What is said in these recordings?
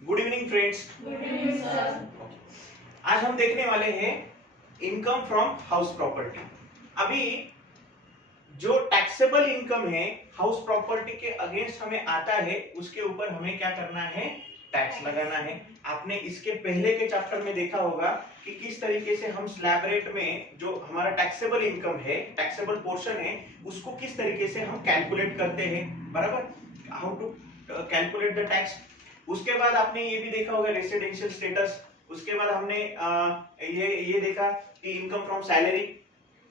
Good evening friends. Good evening sir. आज हम देखने वाले हैं इनकम फ्रॉम हाउस प्रॉपर्टी। अभी जो टैक्सेबल इनकम है हाउस प्रॉपर्टी के अगेंस्ट हमें आता है, उसके ऊपर हमें क्या करना है, टैक्स लगाना है। आपने इसके पहले के चैप्टर में देखा होगा कि किस तरीके से हम स्लैब रेट में जो हमारा टैक्सेबल इनकम है, टैक्सेबल पोर्शन है, उसको किस तरीके से हम कैलकुलेट करते हैं, बराबर, how to calculate the tax. उसके बाद आपने ये भी देखा होगा रेसिडेंशियल स्टेटस। उसके बाद हमने ये देखा कि इनकम फ्रॉम सैलरी,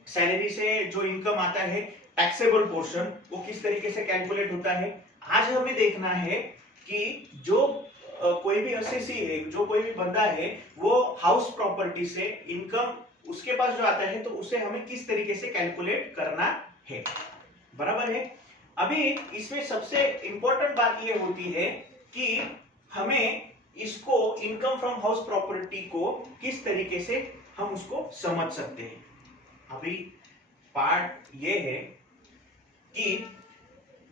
सैलरी से जो इनकम आता है टैक्सेबल पोर्शन, वो किस तरीके से कैलकुलेट होता है। आज हमें देखना है कि जो कोई भी असेसी है, जो कोई भी बंदा है, वो हाउस प्रॉपर्टी से इनकम उसके पास जो आता है तो उसे हमें किस तरीके से कैलकुलेट करना है, बराबर है। अभी इसमें सबसे इंपॉर्टेंट बात ये होती है कि हमें इसको इनकम फ्रॉम हाउस प्रॉपर्टी को किस तरीके से हम उसको समझ सकते हैं। अभी पार्ट ये है कि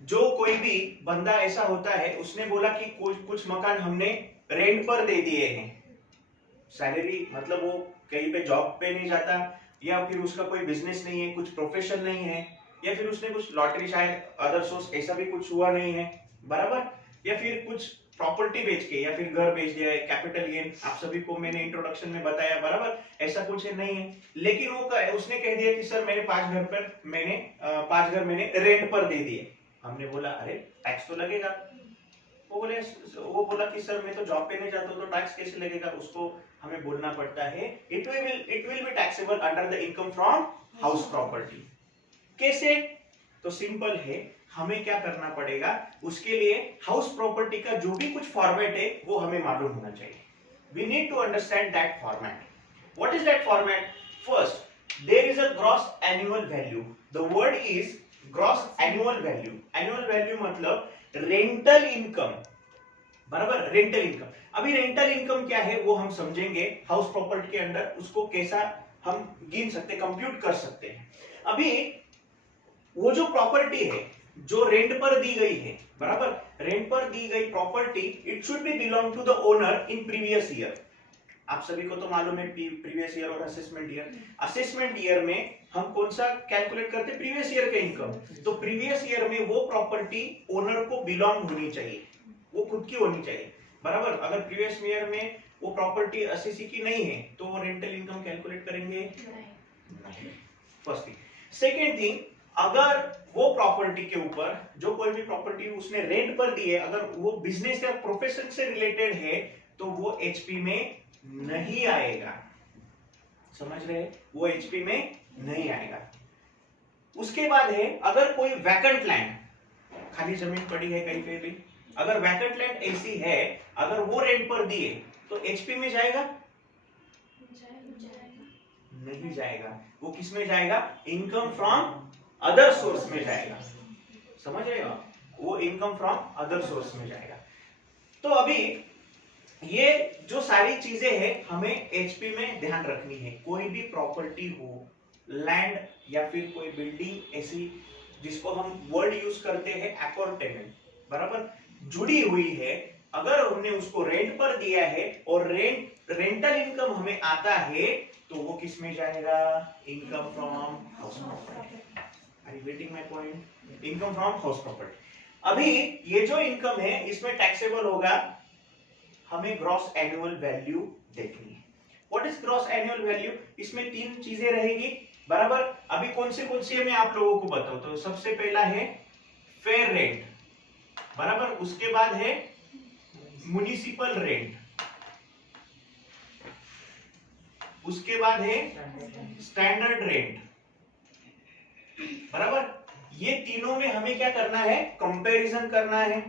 जो कोई भी बंदा ऐसा होता है, उसने बोला कि कुछ मकान हमने रेंट पर दे दिए हैं। सैलरी मतलब वो कहीं पे जॉब पे नहीं जाता, या फिर उसका कोई बिजनेस नहीं है, कुछ प्रोफेशन नहीं है, या फिर उसने कुछ लॉटरी शायद अदर सोर्स ऐसा भी कुछ हुआ नहीं है, बराबर, या फिर कुछ प्रॉपर्टी बेच के या फिर घर बेच दिया है, कैपिटल गेन, आप सभी को मैंने इंट्रोडक्शन में बताया, बराबर, ऐसा कुछ नहीं है। लेकिन उसने कह दिया कि सर मेरे 5 घर मैंने रेंट पर दे दिए। हमने बोला अरे टैक्स तो लगेगा। वो बोला कि सर मैं तो जॉब पे नहीं जाता, तो टैक्स कैसे लगेगा। उसको हमें बोलना पड़ता है it will be taxable under the income from house property. कैसे? तो सिंपल है, हमें क्या करना पड़ेगा, उसके लिए हाउस प्रॉपर्टी का जो भी कुछ फॉर्मेट है वो हमें मालूम होना चाहिए। We need to understand that format. What is that format? First, there is a gross annual value. The word is gross annual value. Annual value मतलब रेंटल इनकम, बराबर, रेंटल इनकम। अभी रेंटल इनकम क्या है वो हम समझेंगे house property के अंदर, उसको कैसा हम गिन सकते, कंप्यूट कर सकते हैं। अभी वो जो प्रॉपर्टी है जो रेंट पर दी गई है, बराबर, रेंट पर दी गई property, it should be belong to the owner in previous year. आप सभी को तो मालूम है प्रीवियस ईयर और असेसमेंट ईयर। असेसमेंट ईयर में हम कौन सा कैलकुलेट करते हैं, प्रीवियस ईयर का इनकम। तो प्रीवियस ईयर में वो प्रॉपर्टी ओनर को बिलोंग होनी चाहिए, वो खुद की होनी चाहिए, बराबर। अगर प्रीवियस ईयर में वो प्रॉपर्टी असेसी की नहीं है तो वो रेंटल इनकम कैलकुलेट करेंगे नहीं। First thing. सेकेंड थिंग, अगर वो प्रॉपर्टी के ऊपर जो कोई भी प्रॉपर्टी उसने रेंट पर दी है, अगर वो बिजनेस या प्रोफेशन से रिलेटेड है तो वो एचपी में नहीं आएगा। समझ रहे हैं? वो एचपी में नहीं आएगा। उसके बाद है, अगर कोई वैकेंट लैंड, खाली जमीन पड़ी है कहीं पे भी, अगर वैकेंट लैंड ऐसी है, अगर वो रेंट पर दिए तो एचपी में जाएगा नहीं जाएगा। वो किस में जाएगा, इनकम फ्रॉम अदर सोर्स में जाएगा। समझ रहे हो? वो इनकम फ्रॉम अदर सोर्स में जाएगा। तो अभी ये जो सारी चीजें हैं हमें एचपी में ध्यान रखनी है। कोई भी प्रॉपर्टी हो, लैंड या फिर कोई बिल्डिंग ऐसी जिसको हम वर्ड यूज करते हैं अपार्टमेंट, बराबर, जुड़ी हुई है, अगर हमने उसको रेंट पर दिया है और रेंटल इनकम हमें आता है तो वो किस में जाएगा, income from house property. Are you getting my point? Income from house property. अभी ये जो इनकम है इसमें टैक्सेबल होगा, हमें ग्रॉस एनुअल वैल्यू देखनी है। What is gross annual value? इसमें तीन चीजें रहेगी, बराबर। अभी कौन सी है मैं आप लोगों को बताऊं। तो सबसे पहला है फेयर रेंट, बराबर, उसके बाद है म्युनिसिपल रेंट, उसके बाद है स्टैंडर्ड रेंट, बराबर। ये तीनों में हमें क्या करना है, कंपैरिजन करना है।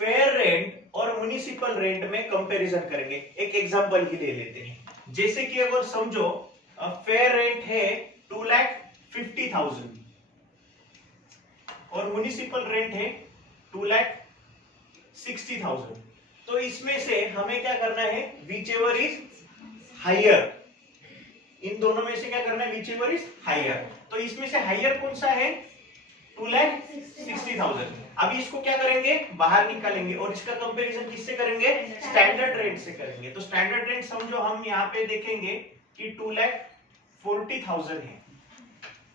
फेयर रेंट और म्युनिसिपल रेंट में कंपैरिजन करेंगे। एक एग्जांपल ही ले लेते हैं, जैसे कि अगर समझो फेयर रेंट है 2,50,000 और म्युनिसिपल रेंट है 2,60,000। तो इसमें से हमें क्या करना है, विचएवर इज हायर, इन दोनों में से क्या करना है, विचएवर इज हायर। तो इसमें से हायर कौन सा है, 2,60,000। अभी इसको क्या करेंगे, बाहर निकालेंगे और इसका कंपैरिजन किससे करेंगे, स्टैंडर्ड रेट से करेंगे। तो स्टैंडर्ड रेट समझो हम यहाँ पे देखेंगे कि 2,40,000 है।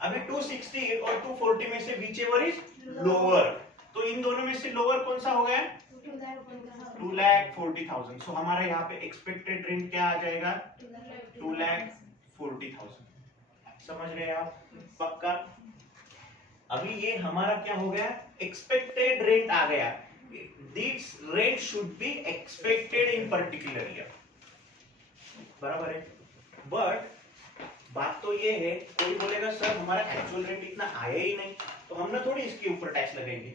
अभी 260 और 240 में से विच एवर इज लोअर, तो इन दोनों में से लोअर कौन सा हो गया, 2,40,000। सो हमारा यहाँ पे एक्सपेक्टेड रेंट क्या आ जाएगा, 2,40,000। समझ रहे हैं आप, पक्का। अभी ये हमारा क्या हो गया, एक्सपेक्टेड रेंट आ गया। This rent should be expected in particular year, बराबर है। बट बात तो ये है, कोई बोलेगा सर हमारा एक्चुअल रेंट इतना आया ही नहीं, तो हम ना थोड़ी इसके ऊपर टैक्स लगाएंगे,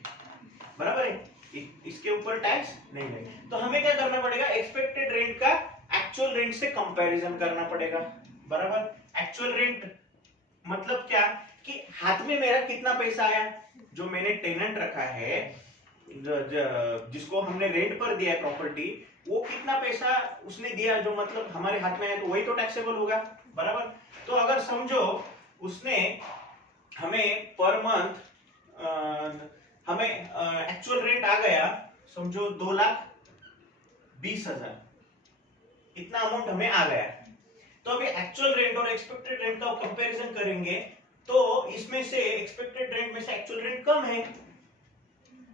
बराबर है, इसके ऊपर टैक्स नहीं लगेगा। तो हमें क्या करना पड़ेगा, एक्सपेक्टेड रेंट का एक्चुअल रेंट से कंपैरिजन करना पड़ेगा, बराबर। एक्चुअल रेंट मतलब क्या कि हाथ में मेरा कितना पैसा आया, जो मैंने टेनेंट रखा है, जिसको हमने रेंट पर दिया है प्रॉपर्टी, वो कितना पैसा उसने दिया, जो मतलब हमारे हाथ में आया, तो वही तो टैक्सेबल होगा, बराबर। तो अगर समझो उसने हमें पर मंथ हमें एक्चुअल रेंट आ गया समझो 2,20,000, इतना अमाउंट हमें आ गया। तो अभी एक्चुअल रेंट और एक्सपेक्टेड रेंट का कंपैरिजन करेंगे, तो इसमें से एक्सपेक्टेड रेंट में से एक्चुअल रेंट कम है,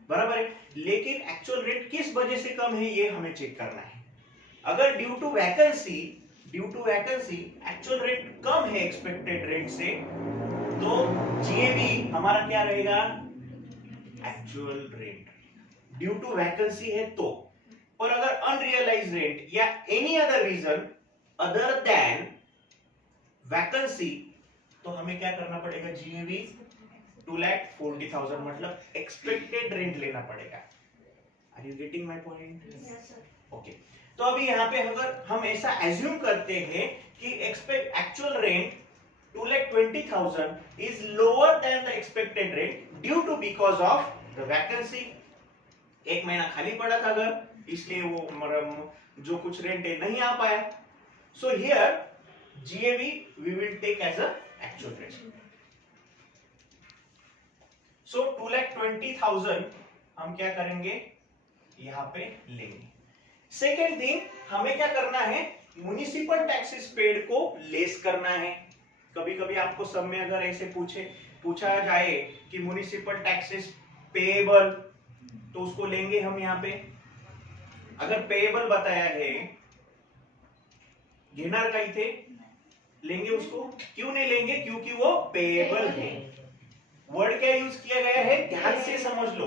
बराबर है। लेकिन एक्चुअल रेंट किस वजह से कम है ये हमें चेक करना है। अगर due to vacancy actual rent कम है एक्सपेक्टेड रेंट से, तो जीएवी हमारा क्या रहेगा, actual rent. Due to vacancy है तो, और अगर अनरियलाइज्ड रेंट या any other reason other than vacancy, तो हमें क्या करना पड़ेगा, जीएवी 2,40,000 मतलब एक्सपेक्टेड रेंट लेना पड़ेगा। Are you getting my point? Yes sir. Okay. तो अभी यहाँ पे अगर हम ऐसा एज्यूम करते हैं कि actual rent 2,20,000 is lower than the expected rent due to because of the vacancy, एक महीना खाली पड़ा था घर, इसलिए वो जो कुछ रेंट है नहीं आ पाया। So here GAV we will take as a actual rate. So 2,20,000 हम क्या करेंगे, यहाँ पे लेंगे। सेकेंड थिंग, हमें क्या करना है, म्युनिसिपल टैक्सेस पेड को लेस करना है। कभी कभी आपको सब में अगर ऐसे पूछा जाए कि म्युनिसिपल टैक्सेस पेएबल, तो उसको लेंगे हम यहाँ पे। अगर पेएबल बताया है, घेनार का ही थे, लेंगे उसको, क्यों नहीं लेंगे, क्योंकि वो पेएबल है। वर्ड क्या यूज किया गया है, ध्यान से समझ लो,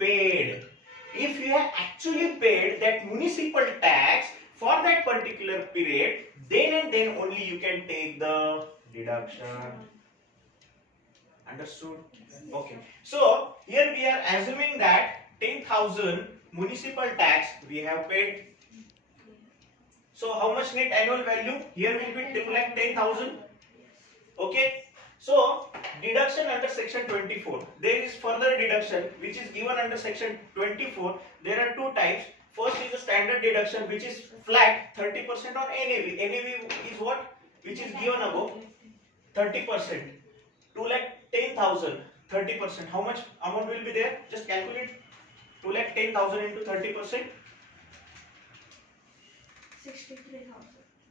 paid. If you have actually paid that municipal tax for that particular period, then and then only you can take the deduction. Understood? Okay. So here we are assuming that 10,000 municipal tax we have paid. So how much net annual value? Here will be 2,10,000. Okay. So deduction under section 24. There is further deduction which is given under section 24. There are two types. First is the standard deduction which is flat 30% on NAV. NAV is what? Which is given above 30%. 2,10,000 30%. How much amount will be there? Just calculate. 2,10,000 into 30%.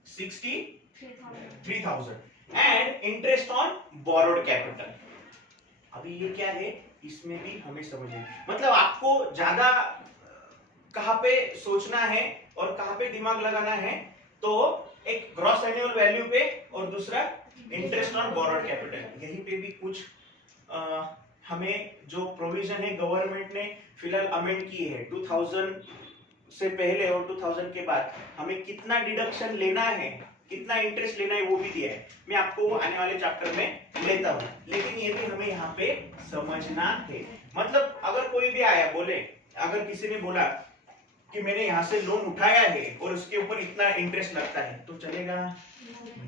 63,000. And interest on borrowed capital. अभी ये क्या है, इसमें भी हमें समझना, मतलब आपको ज्यादा कहाँ पे सोचना है और कहाँ पे दिमाग लगाना है, तो एक ग्रॉस एनुअल वैल्यू पे और दूसरा इंटरेस्ट ऑन बोरोड कैपिटल। यहीं पे भी कुछ हमें जो प्रोविजन है गवर्नमेंट ने फिलहाल अमेंड की है, 2000 से पहले और 2000 के बाद हमें कितना डिडक्शन लेना है, कितना इंटरेस्ट लेना है, वो भी दिया है। मैं आपको आने वाले चैप्टर में लेता हूँ, लेकिन ये भी हमें यहाँ पे समझना है। मतलब अगर कोई भी आया बोले, अगर किसी ने बोला कि मैंने यहाँ से लोन उठाया है और उसके ऊपर इतना इंटरेस्ट लगता है, तो चलेगा?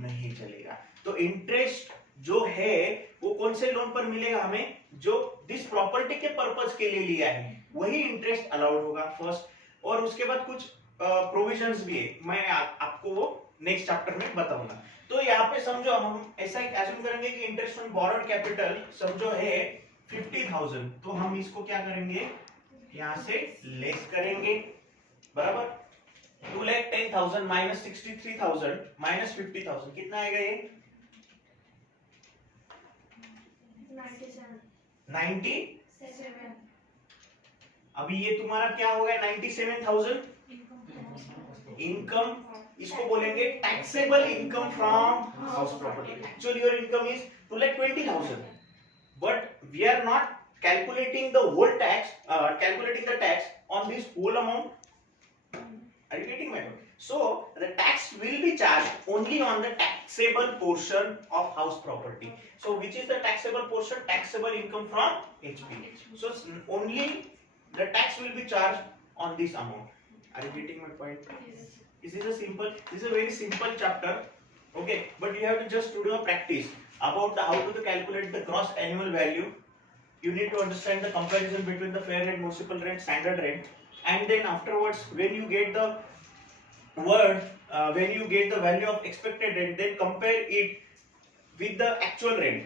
नहीं चलेगा। तो इंटरेस्ट जो है वो कौन से लोन पर मिलेगा हमें, जो दिस प्रॉपर्टी के पर्पस के लिए लिया है, वही इंटरेस्ट अलाउड होगा फर्स्ट। और उसके बाद कुछ प्रोविजंस भी है, मैं आपको वो नेक्स्ट चैप्टर में बताऊंगा। तो यहाँ पे समझो हम ऐसा एज्यूम करेंगे कि इंटरेस्ट ऑन बोरोड कैपिटल समझो है 50,000, तो हम इसको क्या करेंगे, यहां से लेस करेंगे, बराबर। 2,10,000 माइनस 63,000 माइनस 50,000 कितना आएगा ये 97। अभी ये तुम्हारा क्या होगा 97,000 इनकम, इसको बोलेंगे taxable income from house property. Actually your income is 2,20,000, but we are not calculating the whole tax, calculating the tax on this whole amount. Are you getting my point? So the tax will be charged only on the taxable portion of house property. So which is the taxable portion? Taxable income from HP. So only the tax will be charged on this amount. Are you getting my point? Yes. This is a very simple chapter. Okay, but you have to just do a practice about how to calculate the gross annual value. You need to understand the comparison between the fair rent, municipal rent, standard rent, and then afterwards when you get the when you get the value of expected rent, then compare it with the actual rent,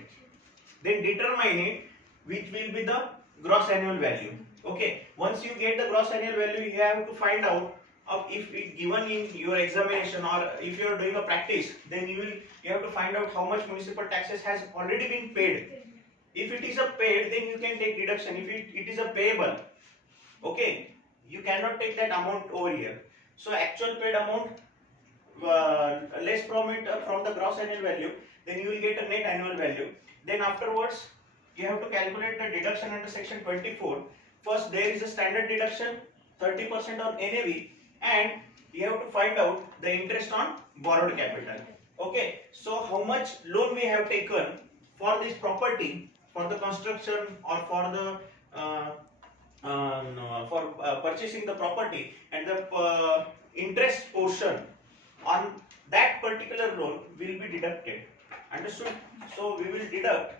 then determine it which will be the gross annual value. Okay, once you get the gross annual value, you have to find out of if it given in your examination or if you are doing a practice, then you have to find out how much municipal taxes has already been paid. If it is a paid, then you can take deduction. If it is a payable, okay, you cannot take that amount over here. So actual paid amount less from it from the gross annual value, then you will get a net annual value. Then afterwards you have to calculate the deduction under section 24. First there is a standard deduction 30% on NAV, and you have to find out the interest on borrowed capital. Okay, so how much loan we have taken for this property, for the construction or for the purchasing the property, and the interest portion on that particular loan will be deducted. Understood? So we will deduct.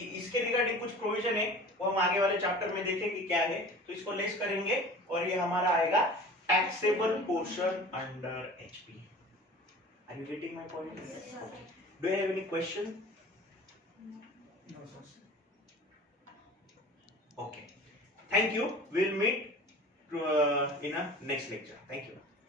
इसके regarding कुछ provision है वो हम आगे वाले chapter में देखेंगे क्या है, तो इसको लेस करेंगे और ये हमारा आएगा taxable portion under HP. Are you getting my point? Yes, sir. Do you have any question? No, sir. Okay. Thank you. We'll meet in a next lecture. Thank you.